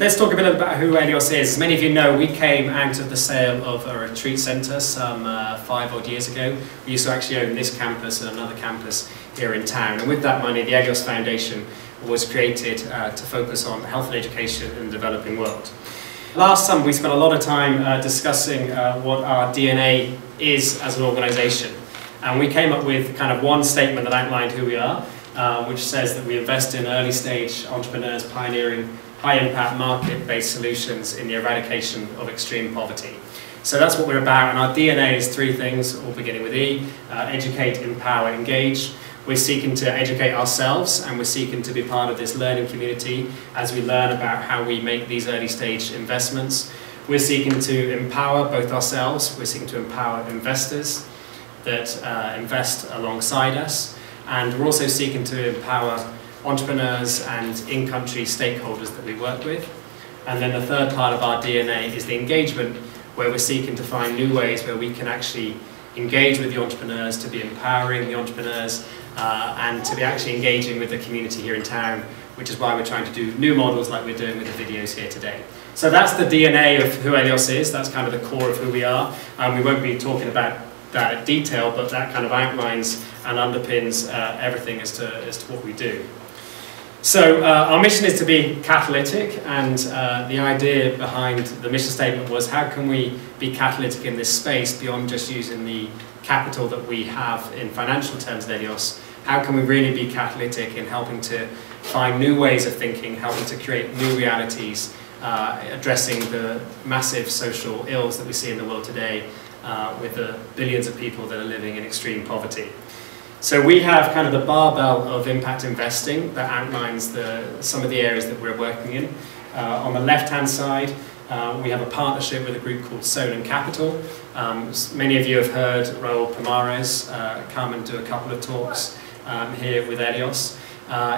Let's talk a bit about who Eleos is. As many of you know, we came out of the sale of a retreat centre some 5 odd years ago. We used to actually own this campus and another campus here in town. And with that money, the Eleos Foundation was created to focus on health and education in the developing world. Last summer, we spent a lot of time discussing what our DNA is as an organisation. And we came up with kind of one statement that outlined who we are, which says that we invest in early stage entrepreneurs pioneering high-impact market-based solutions in the eradication of extreme poverty. So that's what we're about, and our DNA is 3 things, all beginning with E: educate, empower, engage. We're seeking to educate ourselves, and we're seeking to be part of this learning community as we learn about how we make these early-stage investments. We're seeking to empower both ourselves, we're seeking to empower investors that invest alongside us, and we're also seeking to empower entrepreneurs and in-country stakeholders that we work with. And then the third part of our DNA is the engagement, where we're seeking to find new ways where we can actually engage with the entrepreneurs, to be empowering the entrepreneurs, and to be actually engaging with the community here in town, which is why we're trying to do new models like we're doing with the videos here today. So that's the DNA of who Eleos is. That's kind of the core of who we are. We won't be talking about that in detail, but that kind of outlines and underpins everything as to what we do. So our mission is to be catalytic, and the idea behind the mission statement was, how can we be catalytic in this space beyond just using the capital that we have in financial terms at Eleos? How can we really be catalytic in helping to find new ways of thinking, helping to create new realities, addressing the massive social ills that we see in the world today with the billions of people that are living in extreme poverty? So we have kind of the barbell of impact investing that outlines some of the areas that we're working in. On the left-hand side, we have a partnership with a group called Solon Capital. Many of you have heard Raul Pomares come and do a couple of talks here with Eleos.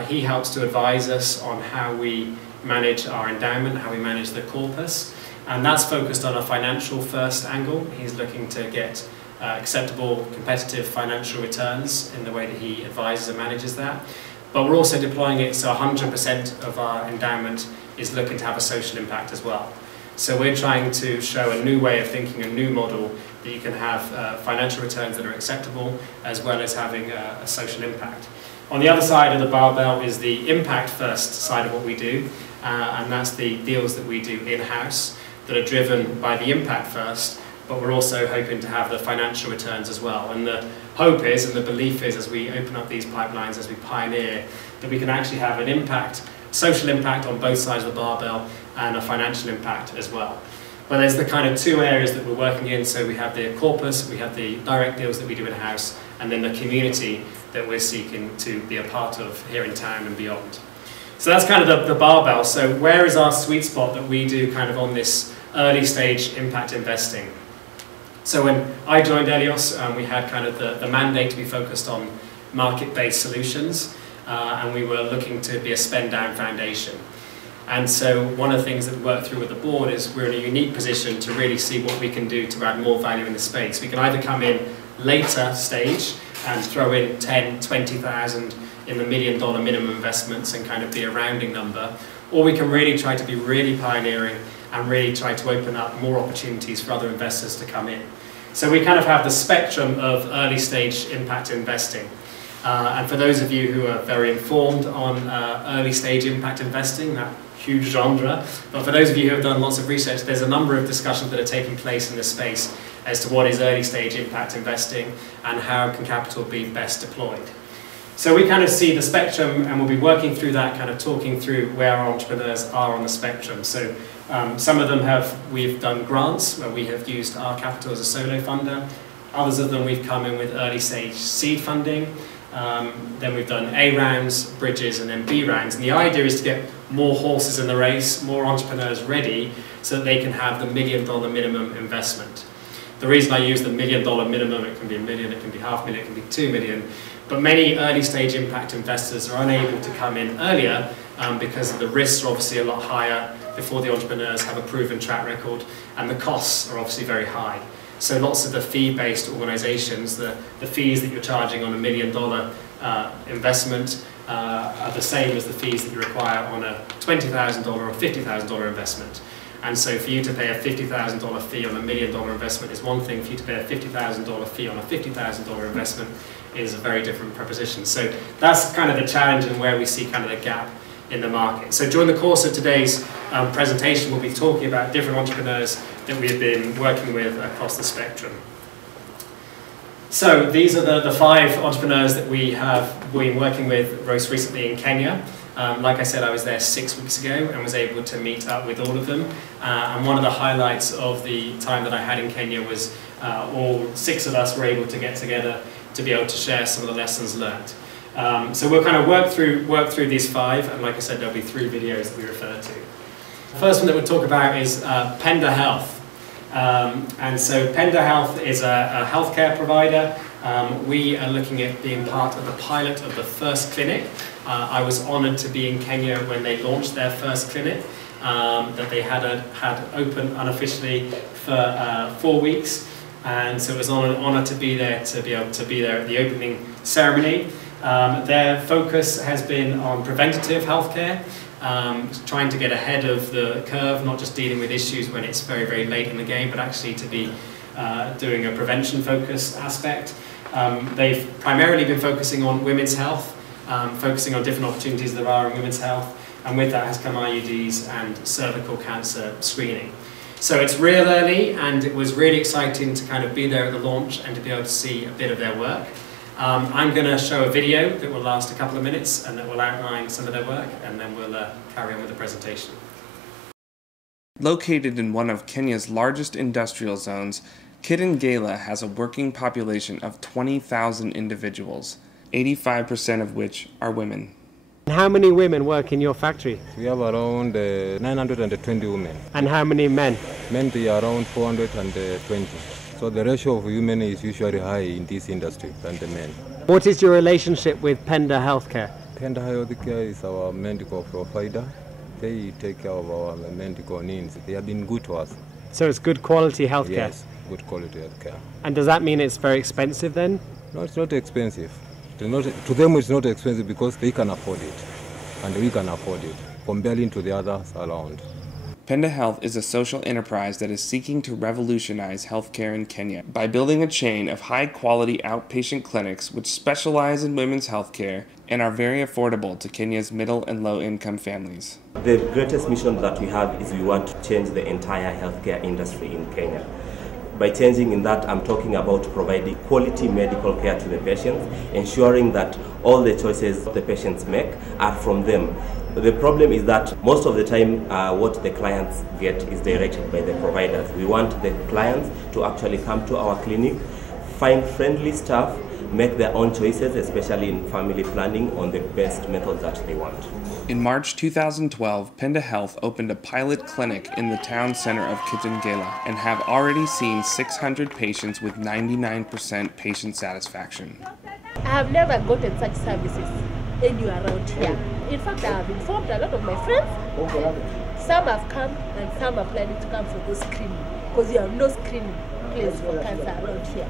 He helps to advise us on how we manage our endowment, how we manage the corpus, and that's focused on a financial first angle. He's looking to get acceptable, competitive financial returns in the way that he advises and manages that. But we're also deploying it so 100% of our endowment is looking to have a social impact as well. So we're trying to show a new way of thinking, a new model that you can have financial returns that are acceptable, as well as having a social impact. On the other side of the barbell is the impact first side of what we do, and that's the deals that we do in-house that are driven by the impact first, but we're also hoping to have the financial returns as well. And the hope is, and the belief is, as we open up these pipelines, as we pioneer, that we can actually have an impact, social impact on both sides of the barbell, and a financial impact as well. But there's the kind of 2 areas that we're working in. So we have the corpus, we have the direct deals that we do in-house, and then the community that we're seeking to be a part of here in town and beyond. So that's kind of the barbell. So where is our sweet spot that we do kind of on this early stage impact investing? So when I joined Eleos, we had kind of the mandate to be focused on market-based solutions, and we were looking to be a spend-down foundation. And so one of the things that we worked through with the board is we're in a unique position to really see what we can do to add more value in the space. We can either come in later stage and throw in 10, 20,000 in the $1 million minimum investments and kind of be a rounding number, or we can really try to be really pioneering and really try to open up more opportunities for other investors to come in. So we kind of have the spectrum of early stage impact investing. And for those of you who are very informed on early stage impact investing, that huge genre, but for those of you who have done lots of research, there's a number of discussions that are taking place in this space as to what is early stage impact investing and how can capital be best deployed. So we kind of see the spectrum, and we'll be working through that, kind of talking through where our entrepreneurs are on the spectrum. So some of them we've done grants where we have used our capital as a solo funder. Others of them we've come in with early stage seed funding. Then we've done A rounds, bridges, and then B rounds. And the idea is to get more horses in the race, more entrepreneurs ready, so that they can have the $1 million minimum investment. The reason I use the $1 million minimum, it can be $1 million, it can be $500,000, it can be $2 million, but many early stage impact investors are unable to come in earlier because the risks are obviously a lot higher before the entrepreneurs have a proven track record, and the costs are obviously very high. So lots of the fee-based organisations, the fees that you're charging on $1 million investment are the same as the fees that you require on a $20,000 or $50,000 investment. And so for you to pay a $50,000 fee on a $1 million investment is one thing, for you to pay a $50,000 fee on a $50,000 investment is a very different proposition. So that's kind of the challenge and where we see kind of the gap in the market. So during the course of today's presentation, we'll be talking about different entrepreneurs that we've been working with across the spectrum. So these are the 5 entrepreneurs that we have been working with most recently in Kenya. Like I said, I was there 6 weeks ago and was able to meet up with all of them. And one of the highlights of the time that I had in Kenya was all 6 of us were able to get together to be able to share some of the lessons learned. So we'll kind of work through these 5, and like I said, there'll be 3 videos that we refer to. The first one that we'll talk about is Penda Health. And so Penda Health is a healthcare provider. We are looking at being part of the pilot of the first clinic. I was honoured to be in Kenya when they launched their first clinic, that they had open unofficially for 4 weeks. And so it was an honour to be there, to be able to be there at the opening ceremony. Their focus has been on preventative healthcare, trying to get ahead of the curve, not just dealing with issues when it's very, very late in the game, but actually to be doing a prevention-focused aspect. They've primarily been focusing on women's health, focusing on different opportunities there are in women's health, and with that has come IUDs and cervical cancer screening. So it's real early, and it was really exciting to kind of be there at the launch and to be able to see a bit of their work. I'm going to show a video that will last a couple of minutes and that will outline some of their work, and then we'll carry on with the presentation. Located in one of Kenya's largest industrial zones, Kitengela has a working population of 20,000 individuals, 85% of which are women. How many women work in your factory? We have around 920 women. And how many men? Men, they are around 420. So the ratio of women is usually high in this industry than the men. What is your relationship with Penda Healthcare? Penda Healthcare is our medical provider. They take care of our medical needs. They have been good to us. So it's good quality healthcare? Yes, good quality healthcare. And does that mean it's very expensive then? No, it's not expensive. To them it's not expensive because they can afford it. And we can afford it, comparing to the others around. Penda Health is a social enterprise that is seeking to revolutionize healthcare in Kenya by building a chain of high-quality outpatient clinics which specialize in women's healthcare and are very affordable to Kenya's middle and low-income families. The greatest mission that we have is we want to change the entire healthcare industry in Kenya. By changing in that, I'm talking about providing quality medical care to the patients, ensuring that all the choices the patients make are from them. The problem is that most of the time what the clients get is directed by the providers. We want the clients to actually come to our clinic, find friendly staff, make their own choices, especially in family planning, on the best method that they want. In March 2012, Penda Health opened a pilot clinic in the town center of Kitengela and have already seen 600 patients with 99% patient satisfaction. I have never gotten such services anywhere around here. In fact, I have informed a lot of my friends. Some have come and some are planning to come for those screening, because you have no screening place for cancer around here.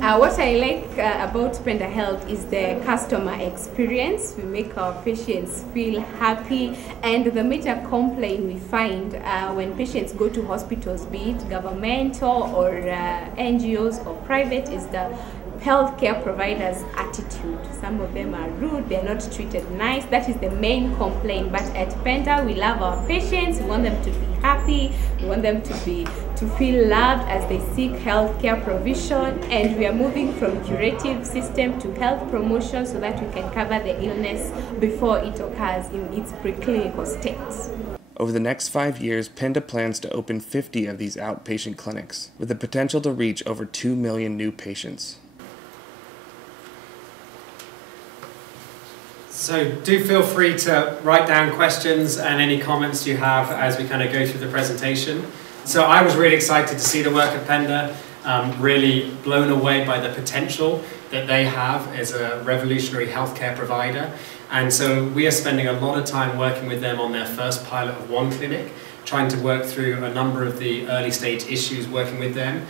What I like about Penda Health is the customer experience. We make our patients feel happy, and the major complaint we find when patients go to hospitals, be it governmental or NGOs or private, is the healthcare providers' attitude. Some of them are rude, they're not treated nice. That is the main complaint. But at Penda, we love our patients. We want them to be happy. We want them to feel loved as they seek healthcare provision. And we are moving from curative system to health promotion so that we can cover the illness before it occurs in its preclinical state. Over the next 5 years, Penda plans to open 50 of these outpatient clinics, with the potential to reach over 2 million new patients. So do feel free to write down questions and any comments you have as we kind of go through the presentation. So I was really excited to see the work of Penda, really blown away by the potential that they have as a revolutionary healthcare provider. And so we are spending a lot of time working with them on their first pilot of one clinic. trying to work through a number of the early stage issues, working with them,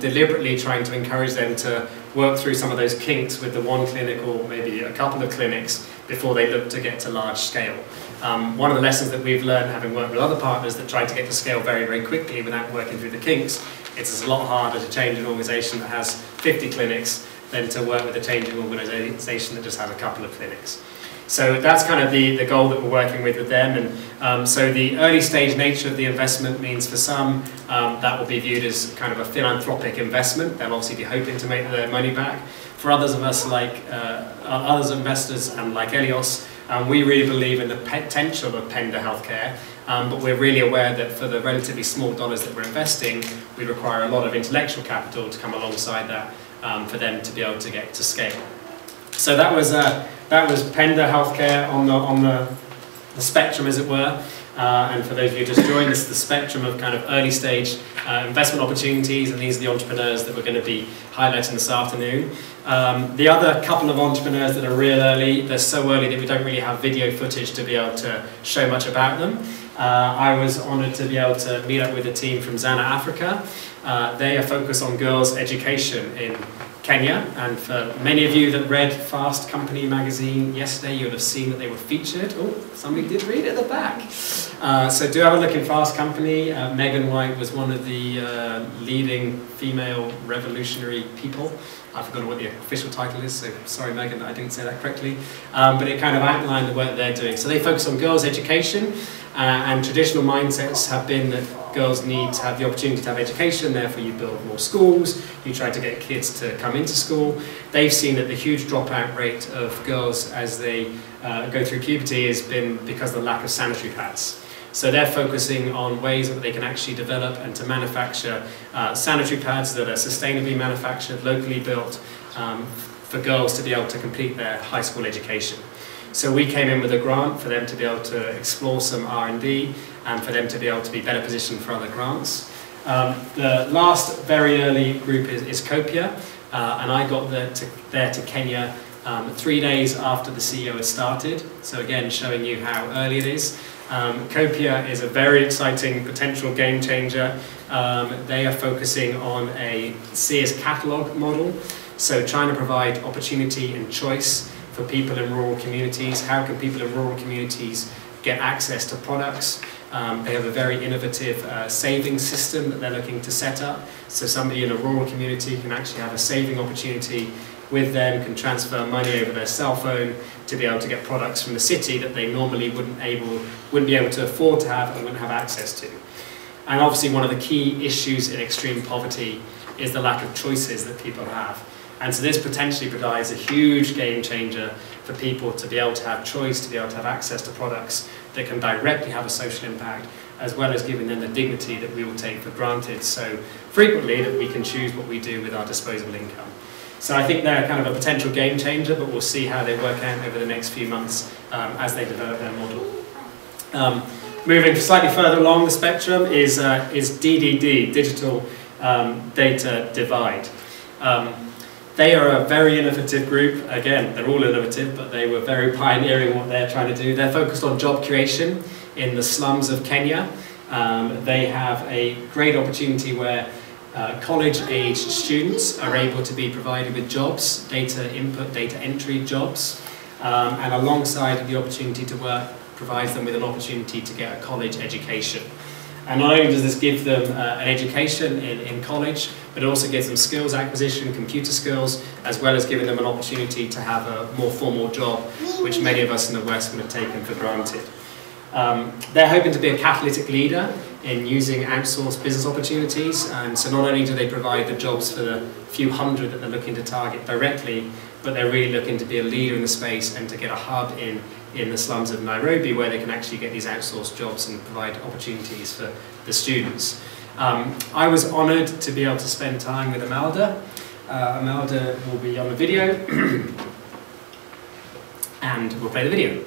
deliberately trying to encourage them to work through some of those kinks with the one clinic or maybe a couple of clinics before they look to get to large scale. One of the lessons that we've learned, having worked with other partners that tried to get to scale very, very quickly without working through the kinks, it's a lot harder to change an organisation that has 50 clinics than to work with a changing organisation that just has a couple of clinics. So that's kind of the goal that we're working with them. And so the early stage nature of the investment means for some that will be viewed as kind of a philanthropic investment. They'll obviously be hoping to make their money back. For others of us, like others investors and like Eleos, we really believe in the potential of Penda Healthcare, but we're really aware that for the relatively small dollars that we're investing, we require a lot of intellectual capital to come alongside that for them to be able to get to scale. So that was Penda Healthcare on the spectrum, as it were. And for those of you who just joined, this is the spectrum of kind of early stage investment opportunities, and these are the entrepreneurs that we're going to be highlighting this afternoon. The other couple of entrepreneurs that are real early, they're so early that we don't really have video footage to be able to show much about them. I was honoured to be able to meet up with a team from Zana Africa. They are focused on girls' education in Kenya, and for many of you that read Fast Company magazine yesterday, you would have seen that they were featured. Oh, somebody did read it at the back. So do have a look in Fast Company. Megan White was one of the leading female revolutionary people. I've forgotten what the official title is, so sorry Megan that I didn't say that correctly. But it kind of outlined the work they're doing. So they focus on girls' education, and traditional mindsets have been that girls need to have the opportunity to have education, therefore you build more schools, you try to get kids to come into school. They've seen that the huge dropout rate of girls as they go through puberty has been because of the lack of sanitary pads. So they're focusing on ways that they can actually develop and to manufacture sanitary pads that are sustainably manufactured, locally built, for girls to be able to complete their high school education. So we came in with a grant for them to be able to explore some R&D and for them to be able to be better positioned for other grants. The last very early group is Copia, and I got there to Kenya 3 days after the CEO had started. So again, showing you how early it is. Copia is a very exciting potential game changer. They are focusing on a Sears catalog model, so trying to provide opportunity and choice for people in rural communities. How can people in rural communities get access to products? They have a very innovative saving system that they're looking to set up. So somebody in a rural community can actually have a saving opportunity with them, can transfer money over their cell phone to be able to get products from the city that they normally wouldn't be able to afford to have and wouldn't have access to. And obviously one of the key issues in extreme poverty is the lack of choices that people have. And so this potentially provides a huge game changer for people to be able to have choice, to be able to have access to products that can directly have a social impact, as well as giving them the dignity that we all take for granted so frequently that we can choose what we do with our disposable income. So I think they're kind of a potential game changer, but we'll see how they work out over the next few months as they develop their model. Moving slightly further along the spectrum is DDD, Digital Data Divide. They are a very innovative group. Again, they're all innovative, but they were very pioneering what they're trying to do. They're focused on job creation in the slums of Kenya. They have a great opportunity where college-aged students are able to be provided with jobs, data input, data entry jobs, and alongside the opportunity to work, provides them with an opportunity to get a college education. And not only does this give them an education in college, but it also gives them skills acquisition, computer skills, as well as giving them an opportunity to have a more formal job, which many of us in the West would have taken for granted. They're hoping to be a catalytic leader in using outsourced business opportunities, and so not only do they provide the jobs for the few hundred that they're looking to target directly, but they're really looking to be a leader in the space and to get a hub in the slums of Nairobi where they can actually get these outsourced jobs and provide opportunities for the students. I was honoured to be able to spend time with Imelda. Imelda will be on the video and we'll play the video.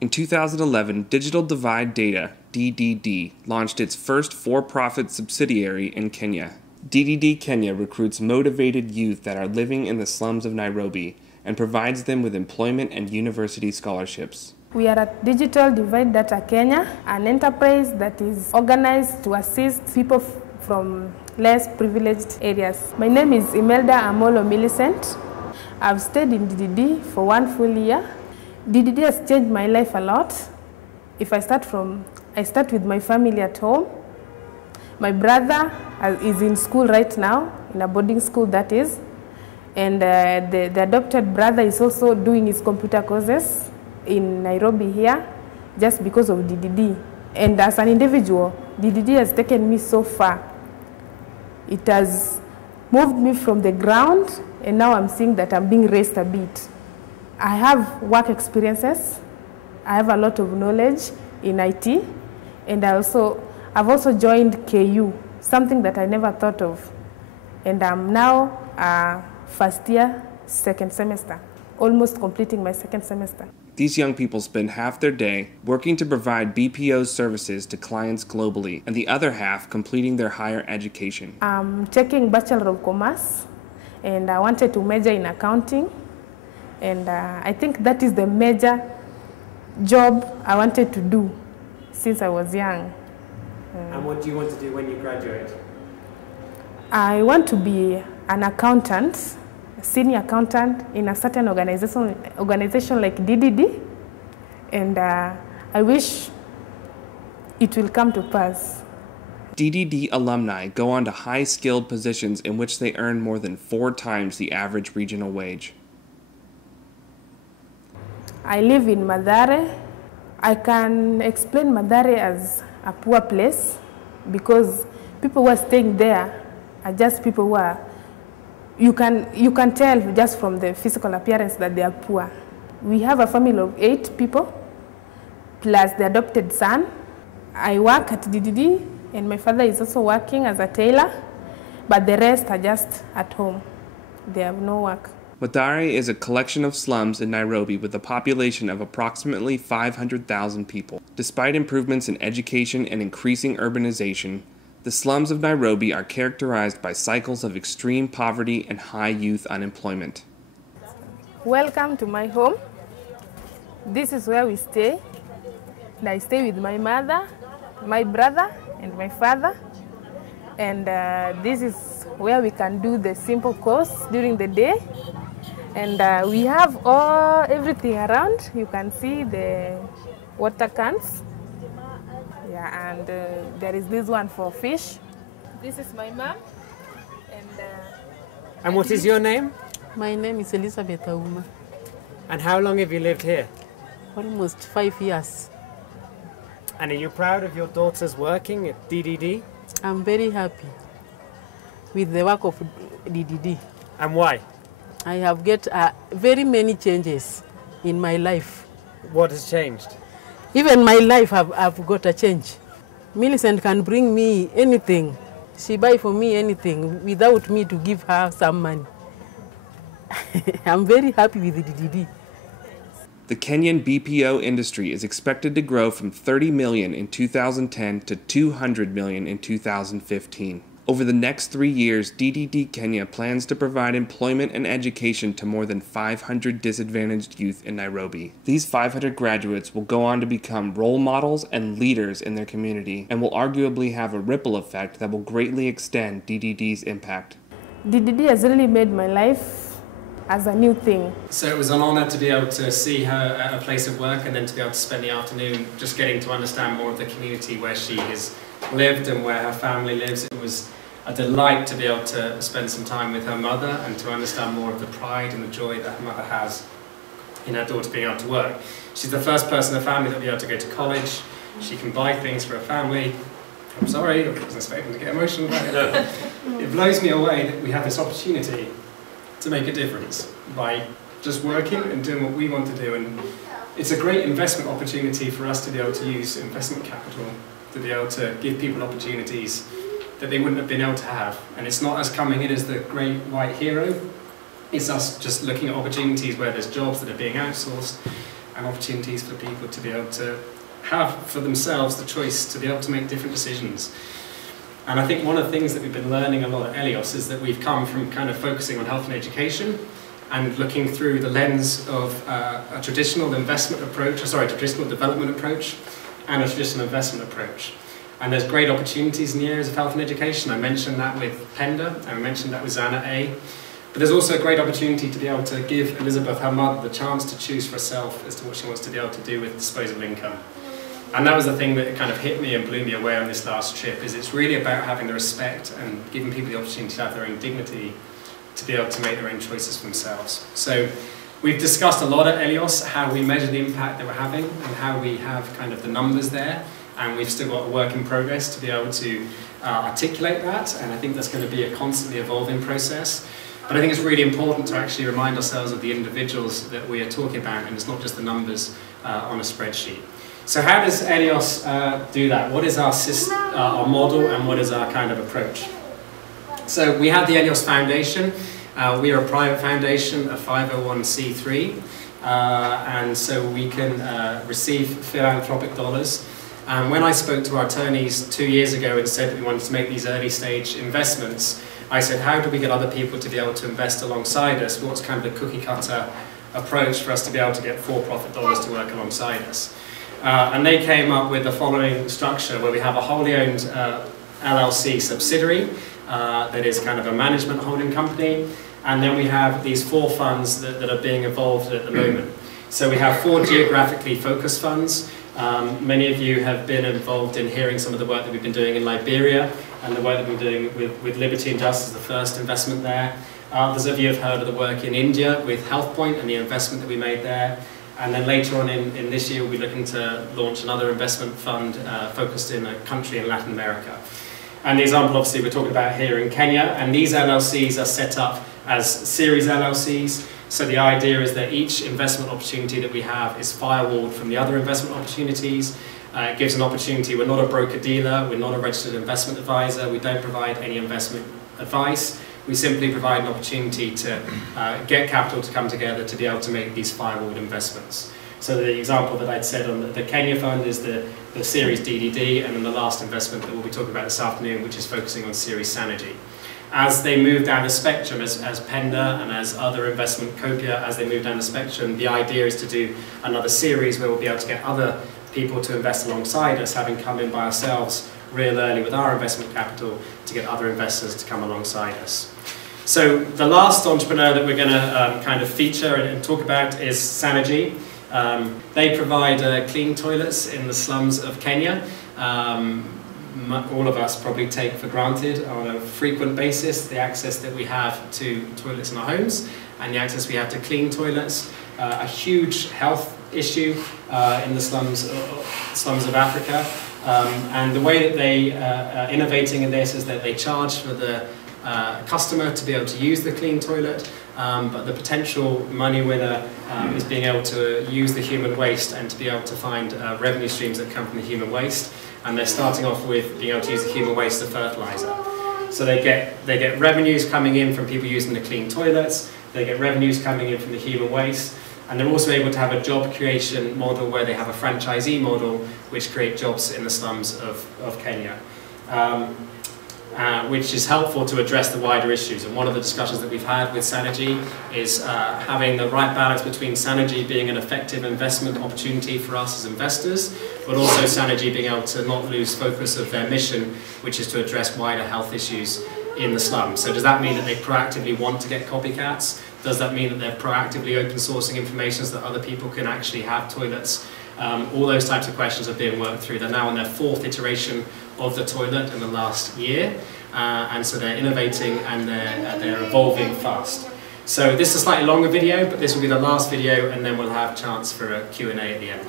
In 2011, Digital Divide Data, DDD, launched its first for-profit subsidiary in Kenya. DDD Kenya recruits motivated youth that are living in the slums of Nairobi and provides them with employment and university scholarships. We are at Digital Divide Data Kenya, an enterprise that is organized to assist people from less privileged areas. My name is Imelda Amolo Millicent. I've stayed in DDD for 1 full year. DDD has changed my life a lot. If I start with my family at home. My brother is in school right now, in a boarding school that is. And the adopted brother is also doing his computer courses in Nairobi here, just because of DDD. And as an individual, DDD has taken me so far. It has moved me from the ground, and now I'm seeing that I'm being raised a bit. I have work experiences. I have a lot of knowledge in IT, and I've also joined KU, something that I never thought of. And I'm now first year, second semester, almost completing my second semester. These young people spend half their day working to provide BPO services to clients globally, and the other half completing their higher education. I'm taking Bachelor of Commerce, and I wanted to major in accounting. And I think that is the major job I wanted to do since I was young. And what do you want to do when you graduate? I want to be an accountant, a senior accountant in a certain organization like DDD, and I wish it will come to pass. DDD alumni go on to high-skilled positions in which they earn more than 4 times the average regional wage. I live in Madare. I can explain Madare as a poor place because people who are staying there are just people who are, you can tell just from the physical appearance that they are poor. We have a family of 8 people plus the adopted son. I work at DDD and my father is also working as a tailor, but the rest are just at home. They have no work. Ladera is a collection of slums in Nairobi with a population of approximately 500,000 people. Despite improvements in education and increasing urbanization, the slums of Nairobi are characterized by cycles of extreme poverty and high youth unemployment. Welcome to my home. This is where we stay. And I stay with my mother, my brother, and my father. And this is where we can do the simple course during the day. And we have everything around. You can see the water cans. Yeah, and there is this one for fish. This is my mom. And what is your name? My name is Elizabeth Auma. And how long have you lived here? Almost 5 years. And are you proud of your daughter's working at DDD? I'm very happy with the work of DDD. And why? I have get very many changes in my life. What has changed? Even my life I've got a change. Millicent can bring me anything. She buy for me anything without me to give her some money. I'm very happy with DDD. The Kenyan BPO industry is expected to grow from 30 million in 2010 to 200 million in 2015. Over the next 3 years, DDD Kenya plans to provide employment and education to more than 500 disadvantaged youth in Nairobi. These 500 graduates will go on to become role models and leaders in their community and will arguably have a ripple effect that will greatly extend DDD's impact. DDD has really made my life as a new thing. So it was an honor to be able to see her at a place of work and then to be able to spend the afternoon just getting to understand more of the community where she has lived and where her family lives. It was a delight to be able to spend some time with her mother and to understand more of the pride and the joy that her mother has in her daughter being able to work. She's the first person in the family that will be able to go to college. She can buy things for her family. I'm sorry, I wasn't expecting to get emotional about it. It blows me away that we have this opportunity to make a difference by just working and doing what we want to do. And it's a great investment opportunity for us to be able to use investment capital to be able to give people opportunities that they wouldn't have been able to have. And it's not us coming in as the great white hero, it's us just looking at opportunities where there's jobs that are being outsourced and opportunities for people to be able to have for themselves the choice to be able to make different decisions. And I think one of the things that we've been learning a lot at Eleos is that we've come from kind of focusing on health and education, and looking through the lens of a traditional traditional development approach and a traditional investment approach. And there's great opportunities in the areas of health and education. I mentioned that with Penda, and I mentioned that with Zana A. But there's also a great opportunity to be able to give Elizabeth, her mother, the chance to choose for herself as to what she wants to be able to do with disposable income. And that was the thing that kind of hit me and blew me away on this last trip, is it's really about having the respect and giving people the opportunity to have their own dignity to be able to make their own choices for themselves. So we've discussed a lot at Eleos how we measure the impact that we're having and how we have kind of the numbers there, and we've still got a work in progress to be able to articulate that, and I think that's going to be a constantly evolving process. But I think it's really important to actually remind ourselves of the individuals that we are talking about, and it's not just the numbers on a spreadsheet. So how does Eleos do that? What is our model, and what is our kind of approach? So we have the Eleos Foundation. We are a private foundation, a 501c3, and so we can receive philanthropic dollars. And when I spoke to our attorneys 2 years ago and said that we wanted to make these early stage investments, I said, how do we get other people to be able to invest alongside us? What's kind of the cookie cutter approach for us to be able to get for-profit dollars to work alongside us? And they came up with the following structure, where we have a wholly owned LLC subsidiary that is kind of a management holding company, and then we have these 4 funds that are being evolved at the moment. So we have 4 geographically focused funds. Many of you have been involved in hearing some of the work that we've been doing in Liberia, and the work that we're doing with Liberty and Justice, the first investment there. Others of you have heard of the work in India with HealthPoint and the investment that we made there. And then later on in this year, we'll be looking to launch another investment fund focused in a country in Latin America. And the example, obviously, we're talking about here in Kenya, and these LLCs are set up as series LLCs. So the idea is that each investment opportunity that we have is firewalled from the other investment opportunities. It gives an opportunity. We're not a broker-dealer, we're not a registered investment advisor, we don't provide any investment advice. We simply provide an opportunity to get capital to come together to be able to make these firewalled investments. So the example that I'd said on the Kenya fund is the Series DDD, and then the last investment that we'll be talking about this afternoon, which is focusing on Series Sanogy. As they move down the spectrum, as Penda and as other investment Copia, as they move down the spectrum, the idea is to do another series where we'll be able to get other people to invest alongside us, having come in by ourselves real early with our investment capital, to get other investors to come alongside us. So the last entrepreneur that we're going to kind of feature and talk about is Sanogy. They provide clean toilets in the slums of Kenya. All of us probably take for granted on a frequent basis the access that we have to toilets in our homes and the access we have to clean toilets. A huge health issue in the slums of Africa. And the way that they are innovating in this is that they charge for the customer to be able to use the clean toilet, but the potential money winner is being able to use the human waste and to be able to find revenue streams that come from the human waste. And they're starting off with being able to use the human waste as fertilizer. So they get revenues coming in from people using the clean toilets, they get revenues coming in from the human waste, and they're also able to have a job creation model where they have a franchisee model which create jobs in the slums of Kenya. Which is helpful to address the wider issues. And one of the discussions that we've had with Sanogy is having the right balance between Sanogy being an effective investment opportunity for us as investors, but also Sanogy being able to not lose focus of their mission, which is to address wider health issues in the slums. So does that mean that they proactively want to get copycats? Does that mean that they're proactively open sourcing information so that other people can actually have toilets? All those types of questions are being worked through. They're now on their 4th iteration of the toilet in the last year, and so they're innovating and they're evolving fast. So this is a slightly longer video, but this will be the last video, and then we'll have a chance for a Q&A at the end.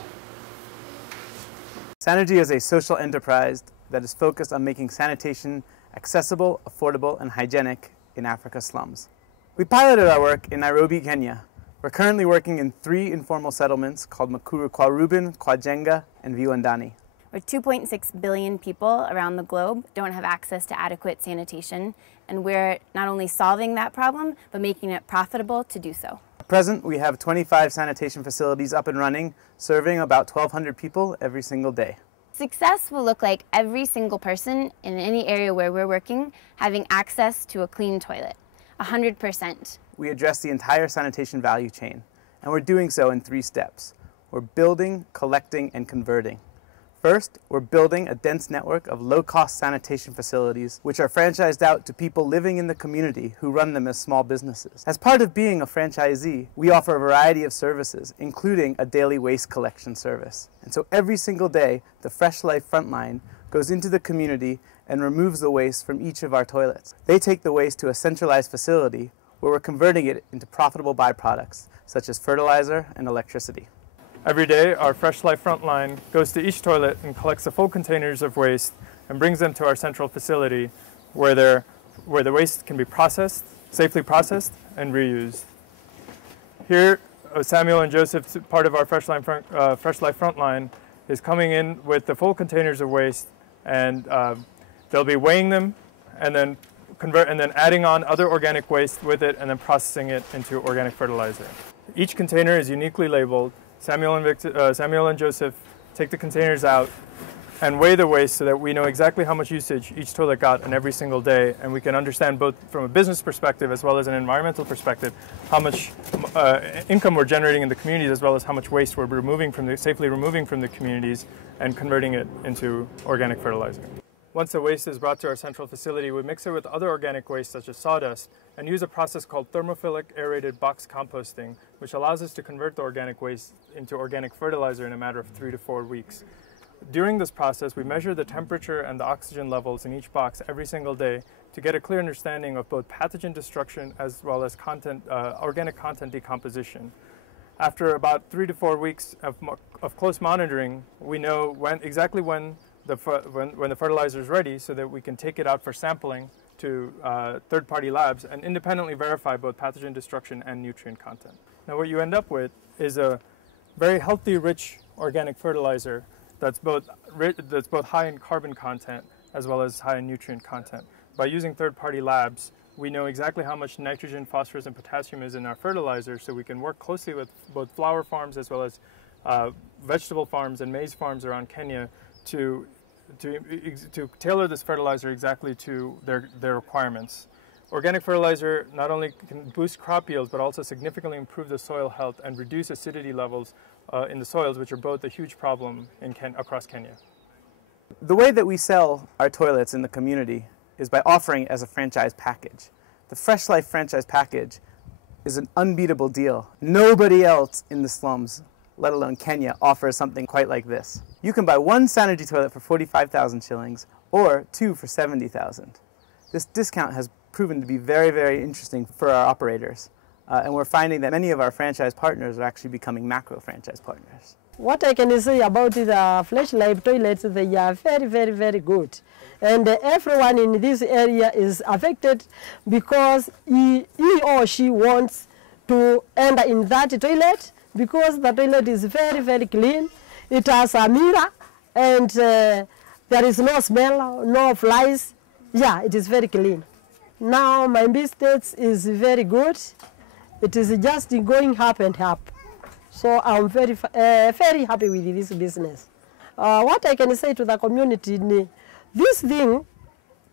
Sanogy is a social enterprise that is focused on making sanitation accessible, affordable, and hygienic in Africa's slums. We piloted our work in Nairobi, Kenya. We're currently working in 3 informal settlements called Makuru Kwa Ruben, Kwa Jenga, and Viwandani. Where 2.6 billion people around the globe don't have access to adequate sanitation, and we're not only solving that problem, but making it profitable to do so. At present, we have 25 sanitation facilities up and running, serving about 1,200 people every single day. Success will look like every single person in any area where we're working having access to a clean toilet. 100%. we address the entire sanitation value chain, and we're doing so in 3 steps. We're building, collecting, and converting. First, we're building a dense network of low-cost sanitation facilities which are franchised out to people living in the community who run them as small businesses. As part of being a franchisee, we offer a variety of services, including a daily waste collection service. And so every single day, the Fresh Life Frontline goes into the community and removes the waste from each of our toilets. They take the waste to a centralized facility where we're converting it into profitable byproducts, such as fertilizer and electricity. Every day, our Fresh Life Frontline goes to each toilet and collects the full containers of waste and brings them to our central facility where the waste can be processed, safely processed, and reused. Here, Samuel and Joseph, part of our Fresh Life Frontline, is coming in with the full containers of waste, and they'll be weighing them and then adding on other organic waste with it and then processing it into organic fertilizer. Each container is uniquely labeled. Samuel and Joseph take the containers out and weigh the waste so that we know exactly how much usage each toilet got in every single day, and we can understand both from a business perspective as well as an environmental perspective how much income we're generating in the communities, as well as how much waste we're safely removing from the communities and converting it into organic fertilizer. Once the waste is brought to our central facility, we mix it with other organic waste such as sawdust and use a process called thermophilic aerated box composting, which allows us to convert the organic waste into organic fertilizer in a matter of 3 to 4 weeks. During this process, we measure the temperature and the oxygen levels in each box every single day to get a clear understanding of both pathogen destruction as well as organic content decomposition. After about 3 to 4 weeks of close monitoring, we know exactly when the fertilizer is ready so that we can take it out for sampling to third-party labs and independently verify both pathogen destruction and nutrient content. Now what you end up with is a very healthy, rich organic fertilizer that's both high in carbon content as well as high in nutrient content. By using third-party labs, we know exactly how much nitrogen, phosphorus, and potassium is in our fertilizer, so we can work closely with both flower farms as well as vegetable farms and maize farms around Kenya to tailor this fertilizer exactly to their requirements. Organic fertilizer not only can boost crop yields, but also significantly improve the soil health and reduce acidity levels in the soils, which are both a huge problem across Kenya. The way that we sell our toilets in the community is by offering it as a franchise package. The Fresh Life franchise package is an unbeatable deal. Nobody else in the slums, let alone Kenya, offers something quite like this. You can buy 1 sanitary toilet for 45,000 shillings or 2 for 70,000. This discount has proven to be very, very interesting for our operators. And we're finding that many of our franchise partners are actually becoming macro franchise partners. What I can say about the Fresh Life toilets, they are very, very, very good. And everyone in this area is affected because he or she wants to enter in that toilet because the toilet is very, very clean. It has a mirror and there is no smell, no flies. Yeah, it is very clean. Now my business is very good. It is just going up and up. So I'm very, very happy with this business. What I can say to the community, this thing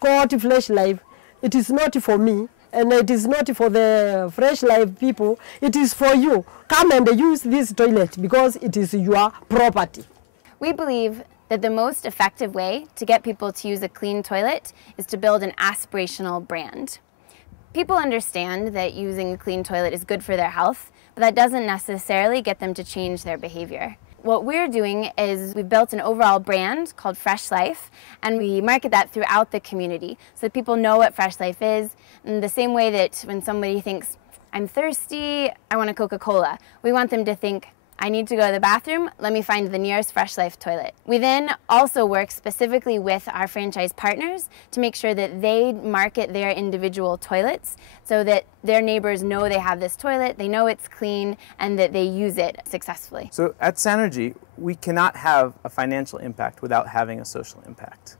called Fresh Life, it is not for me and it is not for the Fresh Life people. It is for you. Come and use this toilet because it is your property. We believe that the most effective way to get people to use a clean toilet is to build an aspirational brand. People understand that using a clean toilet is good for their health, but that doesn't necessarily get them to change their behavior. What we're doing is we've built an overall brand called Fresh Life, and we market that throughout the community so that people know what Fresh Life is. In the same way that when somebody thinks, I'm thirsty, I want a Coca-Cola, we want them to think, I need to go to the bathroom, let me find the nearest Fresh Life toilet. We then also work specifically with our franchise partners to make sure that they market their individual toilets so that their neighbors know they have this toilet, they know it's clean, and that they use it successfully. So at Sanergy, we cannot have a financial impact without having a social impact.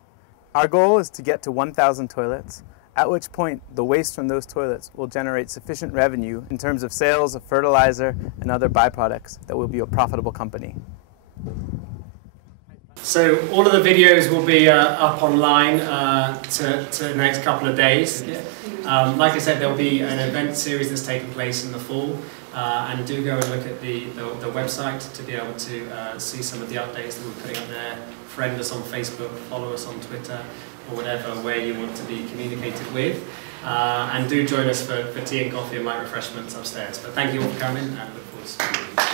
Our goal is to get to 1,000 toilets, at which point the waste from those toilets will generate sufficient revenue in terms of sales of fertilizer and other byproducts that will be a profitable company. So all of the videos will be up online to the next couple of days. Yeah. Like I said, there'll be an event series that's taking place in the fall, and do go and look at the website to be able to see some of the updates that we're putting up there. Friend us on Facebook, follow us on Twitter, or whatever way you want to be communicated with. And do join us for tea and coffee and light refreshments upstairs. But thank you all for coming, and look forward to seeing you.